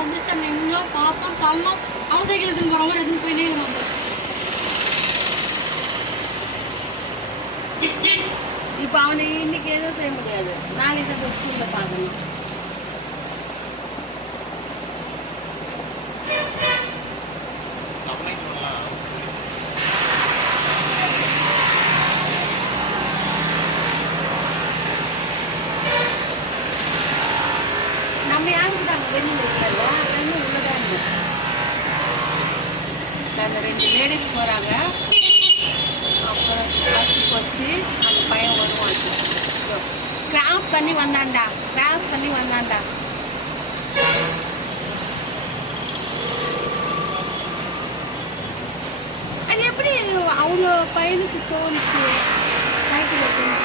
வந்துச்சு நின்னோம் பார்த்தோம் தள்ளோம். அவன் சைக்கிள் எடுத்துன்னு போகிறவங்க எடுத்துன்னு போயினே இருக்கிறாங்க. இப்போ அவனை இன்னைக்கு எதுவும் செய்ய முடியாது, நாளைக்கு அந்த ஸ்கூலில் பார்க்கணும். நம்ம யாருக்கு நாங்கள் வெளியில் இருக்கிறதா இன்னும் உள்ளதான் இருந்தோம். அந்த 2 லேடிஸ் போகிறாங்க. அப்புறம் பஸ்ஸுக்கு வச்சு அந்த பையன் வருவான். கிராஸ் பண்ணி வந்தான்டா. அது எப்படி அவ்வளோ பையனுக்கு தோணுச்சு சைக்கிள் எடுத்துன்னு